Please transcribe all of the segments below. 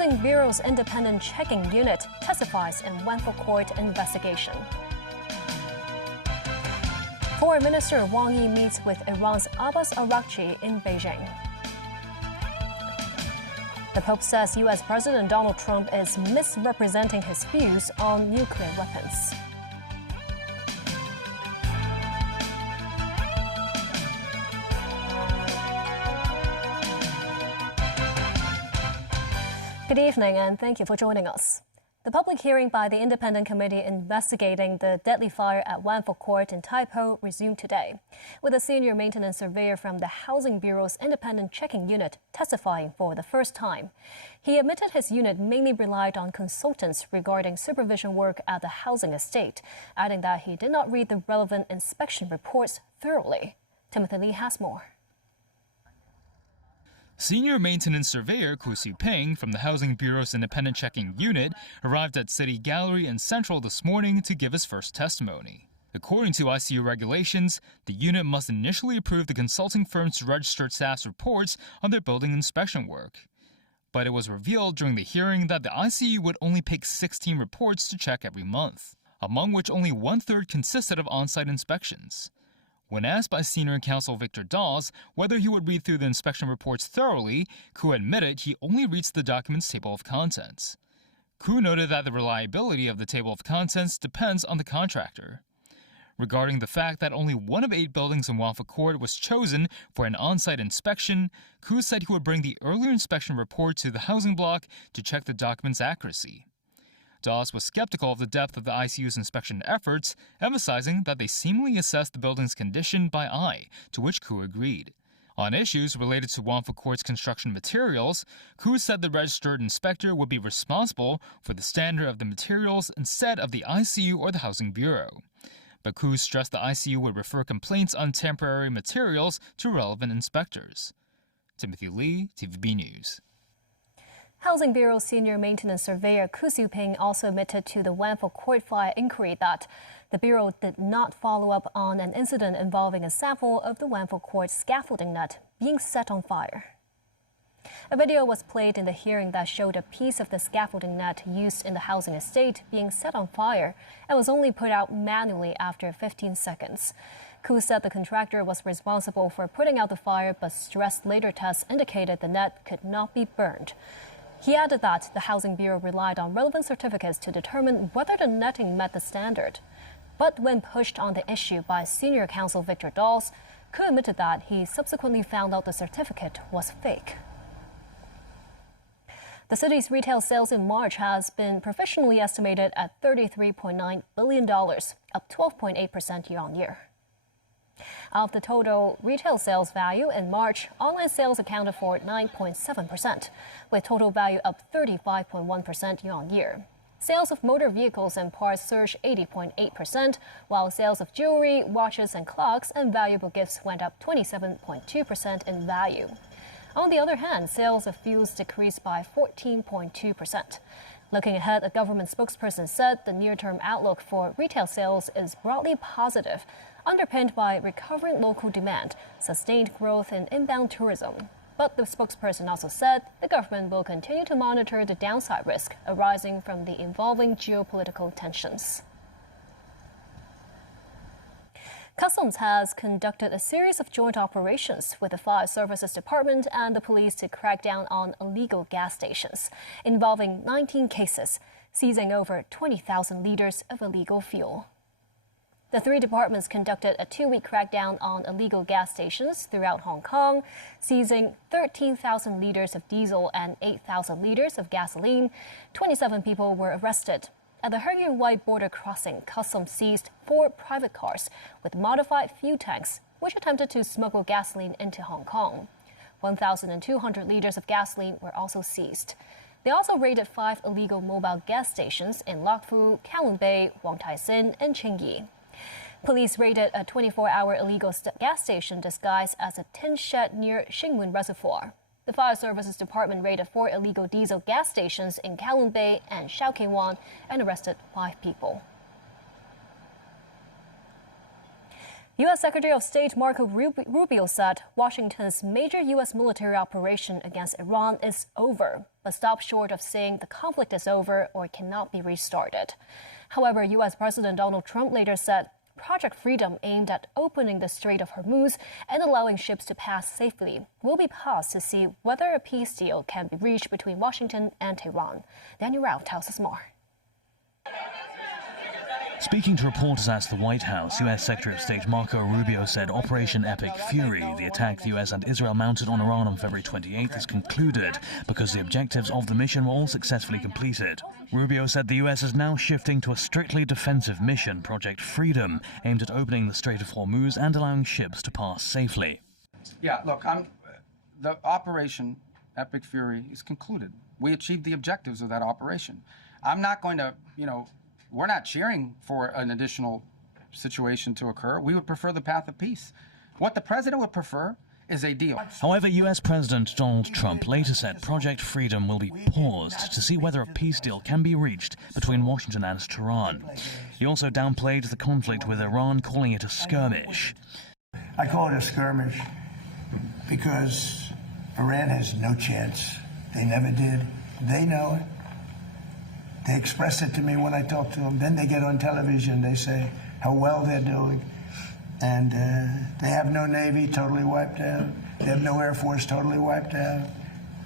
Housing Bureau's independent checking unit testifies in Wang Fuk Court investigation. Foreign Minister Wang Yi meets with Iran's Abbas Araghchi in Beijing. The Pope says U.S. President Donald Trump is misrepresenting his views on nuclear weapons. Good evening and thank you for joining us. The public hearing by the independent committee investigating the deadly fire at Wang Fuk Court in Tai Po resumed today, with a senior maintenance surveyor from the Housing Bureau's independent checking unit testifying for the first time. He admitted his unit mainly relied on consultants regarding supervision work at the housing estate, adding that he did not read the relevant inspection reports thoroughly. Timothy Lee has more. Senior maintenance surveyor Ku Peng from the Housing Bureau's independent checking unit arrived at City Gallery in Central this morning to give his first testimony. According to ICU regulations, the unit must initially approve the consulting firm's registered staff's reports on their building inspection work. But it was revealed during the hearing that the ICU would only pick 16 reports to check every month, among which only one-third consisted of on-site inspections. When asked by senior counsel Victor Dawes whether he would read through the inspection reports thoroughly, Ku admitted he only reads the document's table of contents. Ku noted that the reliability of the table of contents depends on the contractor. Regarding the fact that only one of 8 buildings in Wang Fuk Court was chosen for an on-site inspection, Ku said he would bring the earlier inspection report to the housing block to check the document's accuracy. Dawes was skeptical of the depth of the ICU's inspection efforts, emphasizing that they seemingly assessed the building's condition by eye, to which Ku agreed. On issues related to Wang Fuk Court's construction materials, Ku said the registered inspector would be responsible for the standard of the materials instead of the ICU or the Housing Bureau. But Ku stressed the ICU would refer complaints on temporary materials to relevant inspectors. Timothy Lee, TVB News. Housing Bureau senior maintenance surveyor Ku Peng also admitted to the Wang Fuk Court fire inquiry that the Bureau did not follow up on an incident involving a sample of the Wang Fuk Court scaffolding net being set on fire. A video was played in the hearing that showed a piece of the scaffolding net used in the housing estate being set on fire and was only put out manually after 15 seconds. Ku said the contractor was responsible for putting out the fire, but stressed later tests indicated the net could not be burned. He added that the Housing Bureau relied on relevant certificates to determine whether the netting met the standard. But when pushed on the issue by senior counsel Victor Dawes, Ku admitted that he subsequently found out the certificate was fake. The city's retail sales in March has been professionally estimated at $33.9 billion, up 12.8% year-on-year. Of the total retail sales value in March, online sales accounted for 9.7%, with total value up 35.1% year-on-year. Sales of motor vehicles and parts surged 80.8%, while sales of jewelry, watches and clocks and valuable gifts went up 27.2% in value. On the other hand, sales of fuels decreased by 14.2%. Looking ahead, a government spokesperson said the near-term outlook for retail sales is broadly positive, underpinned by recovering local demand, sustained growth in inbound tourism. But the spokesperson also said the government will continue to monitor the downside risk arising from the evolving geopolitical tensions. Customs has conducted a series of joint operations with the Fire Services Department and the police to crack down on illegal gas stations, involving 19 cases, seizing over 20,000 liters of illegal fuel. The 3 departments conducted a 2-week crackdown on illegal gas stations throughout Hong Kong, seizing 13,000 liters of diesel and 8,000 liters of gasoline. 27 people were arrested. At the Hergyun White border crossing, Customs seized 4 private cars with modified fuel tanks, which attempted to smuggle gasoline into Hong Kong. 1,200 liters of gasoline were also seized. They also raided 5 illegal mobile gas stations in Lok Fu, Kowloon Bay, Wong Tai Sin, and Qingyi. Police raided a 24-hour illegal gas station disguised as a tin shed near Shingmun Reservoir. The Fire Services Department raided 4 illegal diesel gas stations in Kowloon Bay and Shau Keng Wan and arrested 5 people. U.S. Secretary of State Marco Rubio said Washington's major U.S. military operation against Iran is over, but stopped short of saying the conflict is over or cannot be restarted. However, U.S. President Donald Trump later said Project Freedom, aimed at opening the Strait of Hormuz and allowing ships to pass safely, will be paused to see whether a peace deal can be reached between Washington and Tehran. Daniel Rao tells us more. Speaking to reporters at the White House, U.S. Secretary of State Marco Rubio said Operation Epic Fury, the attack the U.S. and Israel mounted on Iran on February 28th, is concluded because the objectives of the mission were all successfully completed. Rubio said the U.S. is now shifting to a strictly defensive mission, Project Freedom, aimed at opening the Strait of Hormuz and allowing ships to pass safely. Yeah, look, the Operation Epic Fury is concluded. We achieved the objectives of that operation. I'm not going to, we're not cheering for an additional situation to occur. We would prefer the path of peace. What the president would prefer is a deal. However, U.S. President Donald Trump later said Project Freedom will be paused to see whether a peace deal can be reached between Washington and Tehran. He also downplayed the conflict with Iran, calling it a skirmish. I call it a skirmish because Iran has no chance. They never did. They know it. They express it to me when I talk to them. Then they get on television. They say how well they're doing. And they have no Navy, totally wiped out. They have no Air Force, totally wiped out.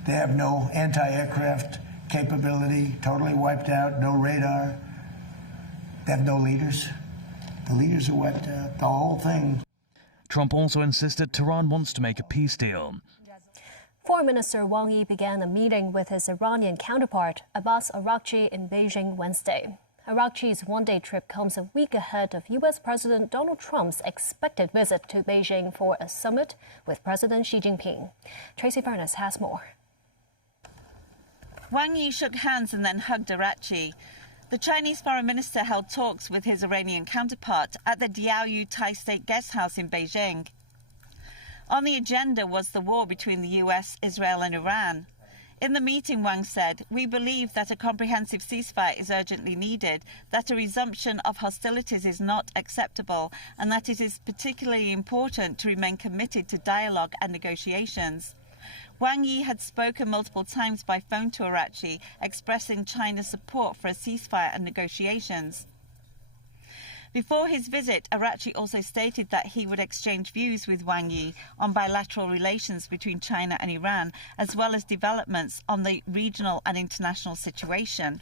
They have no anti-aircraft capability, totally wiped out. No radar. They have no leaders. The leaders are wiped out. The whole thing. Trump also insisted Tehran wants to make a peace deal. Foreign Minister Wang Yi began a meeting with his Iranian counterpart, Abbas Araghchi, in Beijing Wednesday. Araghchi's one-day trip comes a week ahead of U.S. President Donald Trump's expected visit to Beijing for a summit with President Xi Jinping. Tracy Furness has more. Wang Yi shook hands and then hugged Araghchi. The Chinese foreign minister held talks with his Iranian counterpart at the Diaoyu Thai State Guest House in Beijing. On the agenda was the war between the US, Israel and Iran. In the meeting, Wang said, "We believe that a comprehensive ceasefire is urgently needed, that a resumption of hostilities is not acceptable, and that it is particularly important to remain committed to dialogue and negotiations." Wang Yi had spoken multiple times by phone to Araghchi, expressing China's support for a ceasefire and negotiations. Before his visit, Araghchi also stated that he would exchange views with Wang Yi on bilateral relations between China and Iran, as well as developments on the regional and international situation.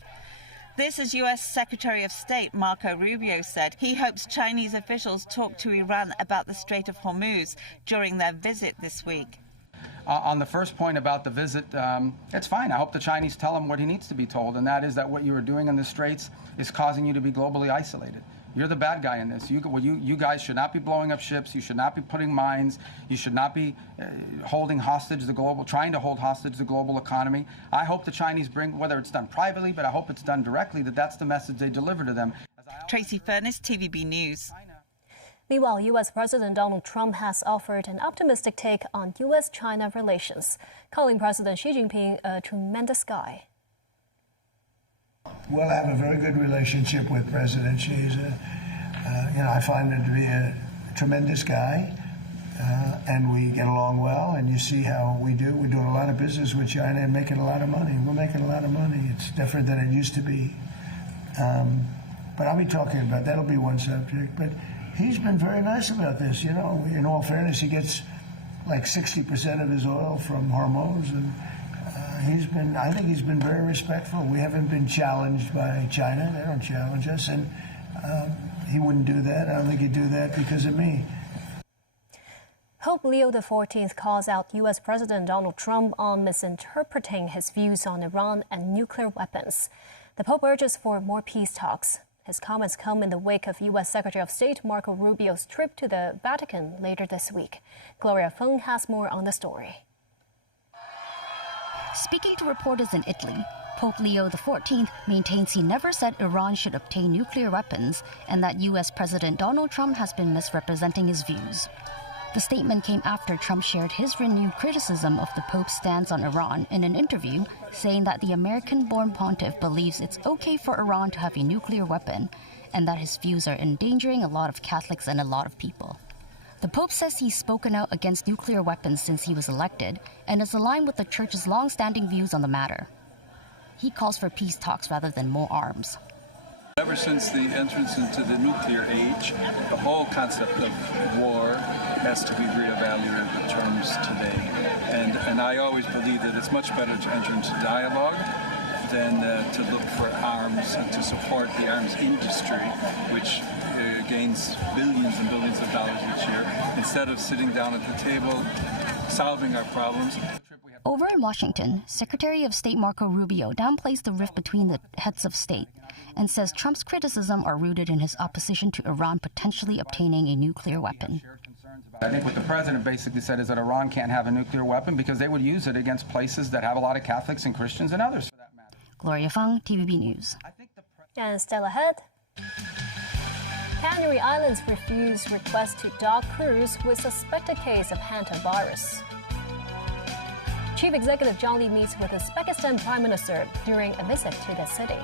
This, as U.S. Secretary of State Marco Rubio said, he hopes Chinese officials talk to Iran about the Strait of Hormuz during their visit this week. On the first point about the visit, it's fine. I hope the Chinese tell him what he needs to be told, and that is that what you are doing in the Straits is causing you to be globally isolated. You're the bad guy in this. You guys should not be blowing up ships. You should not be putting mines. You should not be trying to hold hostage the global economy. I hope the Chinese bring, whether it's done privately, but I hope it's done directly, that's the message they deliver to them. Tracy Furness, TVB News. Meanwhile, U.S. President Donald Trump has offered an optimistic take on U.S.-China relations, calling President Xi Jinping a tremendous guy. We'll have a very good relationship with President Xi. I find him to be a tremendous guy, and we get along well, and you see how we do. We're doing a lot of business with China and making a lot of money. We're making a lot of money. It's different than it used to be. But I'll be talking about, that'll be one subject. But he's been very nice about this. In all fairness, he gets like 60% of his oil from Hormuz, and I think he's been very respectful. We haven't been challenged by China. They don't challenge us, and he wouldn't do that. I don't think he'd do that because of me. Pope Leo XIV calls out U.S. President Donald Trump on misinterpreting his views on Iran and nuclear weapons. The Pope urges for more peace talks. His comments come in the wake of U.S. Secretary of State Marco Rubio's trip to the Vatican later this week. Gloria Feng has more on the story. Speaking to reporters in Italy, Pope Leo XIV maintains he never said Iran should obtain nuclear weapons and that U.S. President Donald Trump has been misrepresenting his views. The statement came after Trump shared his renewed criticism of the Pope's stance on Iran in an interview, saying that the American-born pontiff believes it's okay for Iran to have a nuclear weapon and that his views are endangering a lot of Catholics and a lot of people. The Pope says he's spoken out against nuclear weapons since he was elected and is aligned with the Church's long-standing views on the matter. He calls for peace talks rather than more arms. Ever since the entrance into the nuclear age, the whole concept of war has to be reevaluated in terms today. And I always believe that it's much better to enter into dialogue than to look for arms and to support the arms industry, which gains billions and billions of dollars each year, instead of sitting down at the table, solving our problems. Over in Washington, Secretary of State Marco Rubio downplays the rift between the heads of state and says Trump's criticism are rooted in his opposition to Iran potentially obtaining a nuclear weapon. I think what the president basically said is that Iran can't have a nuclear weapon because they would use it against places that have a lot of Catholics and Christians and others for that matter. Gloria Fung, TVB News. And still ahead, Canary Islands refuse request to dock cruise with suspected case of hantavirus. Chief Executive John Lee meets with Uzbekistan Prime Minister during a visit to the city.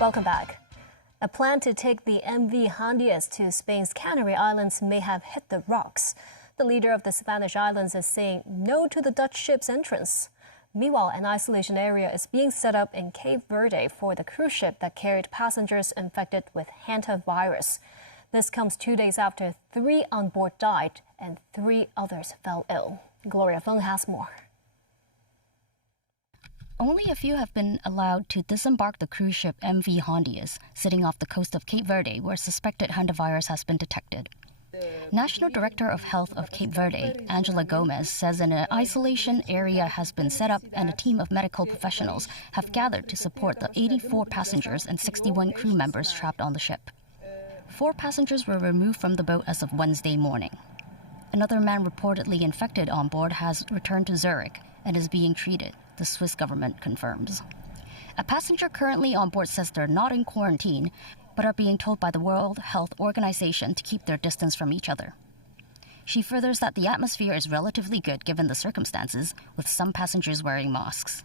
Welcome back. A plan to take the MV Handias to Spain's Canary Islands may have hit the rocks. The leader of the Spanish islands is saying no to the Dutch ship's entrance. Meanwhile, an isolation area is being set up in Cape Verde for the cruise ship that carried passengers infected with hantavirus. This comes 2 days after 3 on board died and 3 others fell ill. Gloria Fung has more. Only a few have been allowed to disembark the cruise ship MV Hondias, sitting off the coast of Cape Verde, where suspected hantavirus has been detected. National Director of Health of Cape Verde, Angela Gomez, says an isolation area has been set up and a team of medical professionals have gathered to support the 84 passengers and 61 crew members trapped on the ship. 4 passengers were removed from the boat as of Wednesday morning. Another man reportedly infected on board has returned to Zurich and is being treated, the Swiss government confirms. A passenger currently on board says they're not in quarantine, but are being told by the World Health Organization to keep their distance from each other. She furthers that the atmosphere is relatively good given the circumstances, with some passengers wearing masks.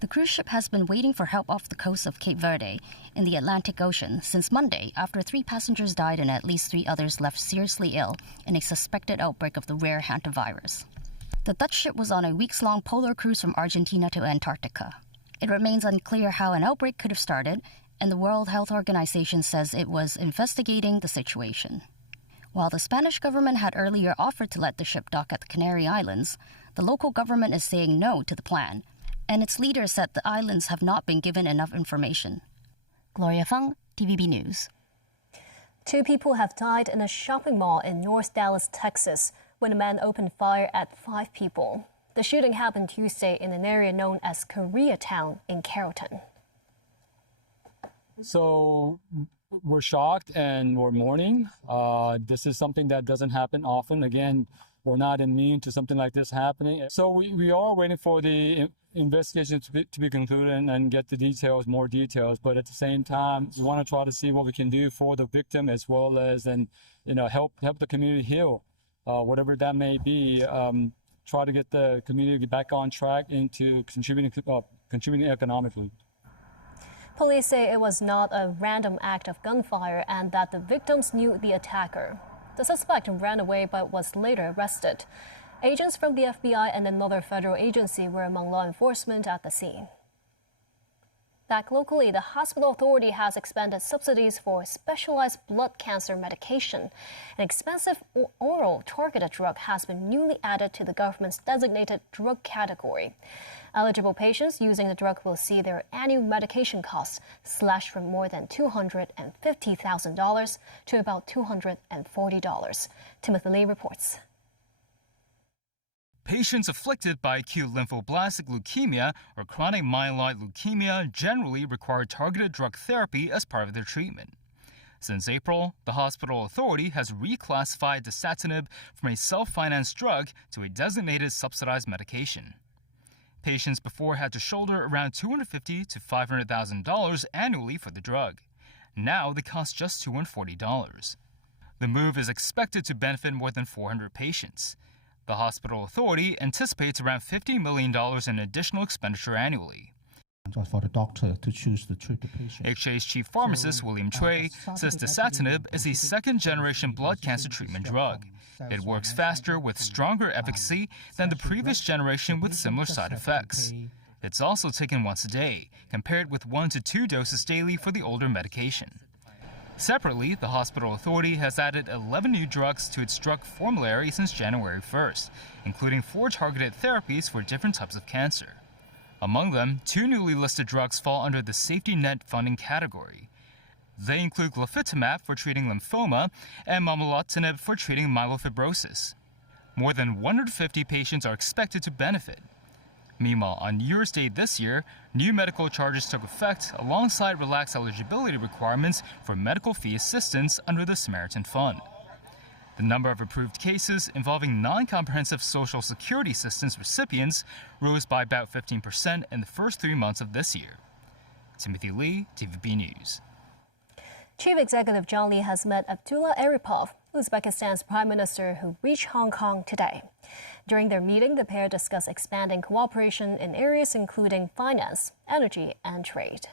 The cruise ship has been waiting for help off the coast of Cape Verde in the Atlantic Ocean since Monday after 3 passengers died and at least 3 others left seriously ill in a suspected outbreak of the rare hantavirus. The Dutch ship was on a weeks-long polar cruise from Argentina to Antarctica. It remains unclear how an outbreak could have started, and the World Health Organization says it was investigating the situation. While the Spanish government had earlier offered to let the ship dock at the Canary Islands, the local government is saying no to the plan, and its leaders said the islands have not been given enough information. Gloria Fung, TVB News. 2 people have died in a shopping mall in North Dallas, Texas, when a man opened fire at 5 people. The shooting happened Tuesday in an area known as Koreatown in Carrollton. So we're shocked and we're mourning. This is something that doesn't happen often. Again, we're not immune to something like this happening. So we are waiting for the investigation to be concluded and get the details, more details. But at the same time, we want to try to see what we can do for the victim as well as help the community heal. Whatever that may be, try to get the community back on track into contributing economically. Police say it was not a random act of gunfire and that the victims knew the attacker. The suspect ran away but was later arrested. Agents from the FBI and another federal agency were among law enforcement at the scene. Back locally, the hospital authority has expanded subsidies for specialized blood cancer medication. An expensive oral targeted drug has been newly added to the government's designated drug category. Eligible patients using the drug will see their annual medication costs slashed from more than $250,000 to about $240. Timothy Lee reports. Patients afflicted by acute lymphoblastic leukemia or chronic myeloid leukemia generally require targeted drug therapy as part of their treatment. Since April, the hospital authority has reclassified dasatinib from a self-financed drug to a designated subsidized medication. Patients before had to shoulder around $250,000 to $500,000 annually for the drug. Now they cost just $240. The move is expected to benefit more than 400 patients. The hospital authority anticipates around $50 million in additional expenditure annually. For the doctor to choose to treat the patient. HA's chief pharmacist William Chui says dasatinib is a second-generation blood cancer treatment drug. It works faster with stronger efficacy than the previous generation with similar side effects. It's also taken once a day, compared with 1 to 2 doses daily for the older medication. Separately, the hospital authority has added 11 new drugs to its drug formulary since January 1st, including 4 targeted therapies for different types of cancer. Among them, 2 newly listed drugs fall under the safety net funding category. They include glofitamab for treating lymphoma and momelotinib for treating myelofibrosis. More than 150 patients are expected to benefit. Meanwhile, on New Year's Day this year, new medical charges took effect alongside relaxed eligibility requirements for medical fee assistance under the Samaritan Fund. The number of approved cases involving non-comprehensive Social Security assistance recipients rose by about 15% in the first 3 months of this year. Timothy Lee, TVB News. Chief Executive John Lee has met Abdullah Aripov, Uzbekistan's prime minister, who reached Hong Kong today. During their meeting, the pair discussed expanding cooperation in areas including finance, energy, and trade.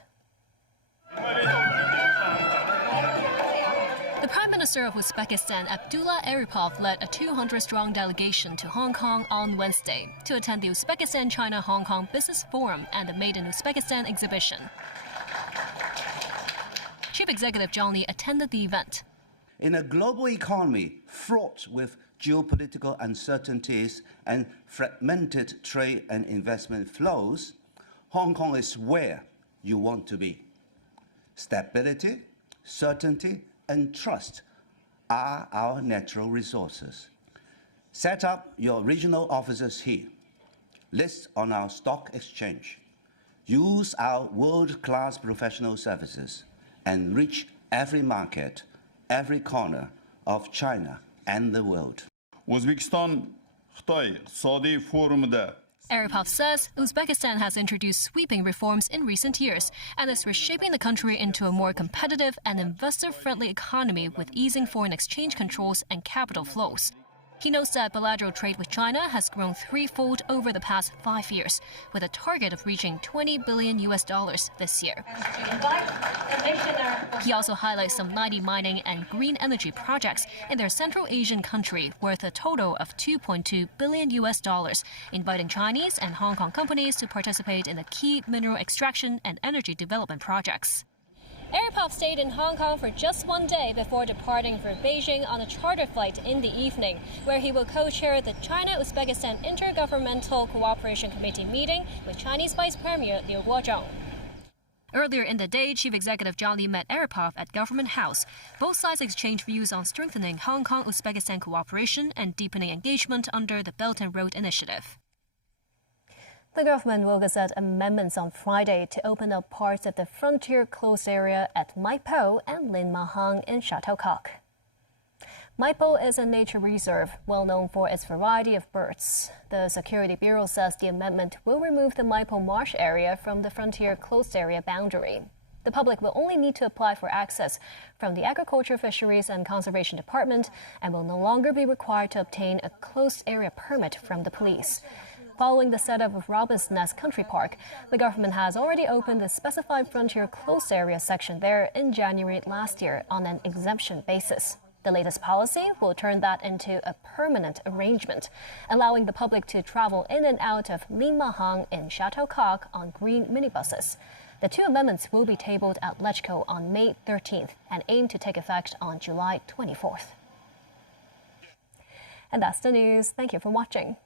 The Prime Minister of Uzbekistan, Abdullah Aripov, led a 200-strong delegation to Hong Kong on Wednesday to attend the Uzbekistan-China-Hong Kong Business Forum and the Made in Uzbekistan exhibition. Chief Executive John Lee attended the event. In a global economy fraught with geopolitical uncertainties and fragmented trade and investment flows, Hong Kong is where you want to be. Stability, certainty, and trust are our natural resources. Set up your regional offices here. List on our stock exchange. Use our world-class professional services and reach every market, every corner of China and the world. Uzbekistan-Xitoy iqtisodiy forumida Aripov says Uzbekistan has introduced sweeping reforms in recent years and is reshaping the country into a more competitive and investor-friendly economy with easing foreign exchange controls and capital flows. He notes that bilateral trade with China has grown threefold over the past 5 years, with a target of reaching $20 billion this year. He also highlights some 90 mining and green energy projects in their Central Asian country worth a total of $2.2 billion, inviting Chinese and Hong Kong companies to participate in the key mineral extraction and energy development projects. Aripov stayed in Hong Kong for just 1 day before departing for Beijing on a charter flight in the evening, where he will co-chair the China-Uzbekistan Intergovernmental Cooperation Committee meeting with Chinese Vice Premier Liu Guozhong. Earlier in the day, Chief Executive John Lee met Aripov at Government House. Both sides exchanged views on strengthening Hong Kong-Uzbekistan cooperation and deepening engagement under the Belt and Road Initiative. The government will gazette amendments on Friday to open up parts of the frontier closed area at Mai Po and Lin Ma Hang in Chateau Coq. Mai Po is a nature reserve, well known for its variety of birds. The Security Bureau says the amendment will remove the Mai Po marsh area from the frontier closed area boundary. The public will only need to apply for access from the Agriculture, Fisheries and Conservation Department and will no longer be required to obtain a closed area permit from the police. Following the setup of Robin's Nest Country Park, the government has already opened the specified frontier closed area section there in January last year on an exemption basis. The latest policy will turn that into a permanent arrangement, allowing the public to travel in and out of Lin Ma Hang in Chateau Coq on green minibuses. The 2 amendments will be tabled at LegCo on May 13th and aim to take effect on July 24th. And that's the news. Thank you for watching.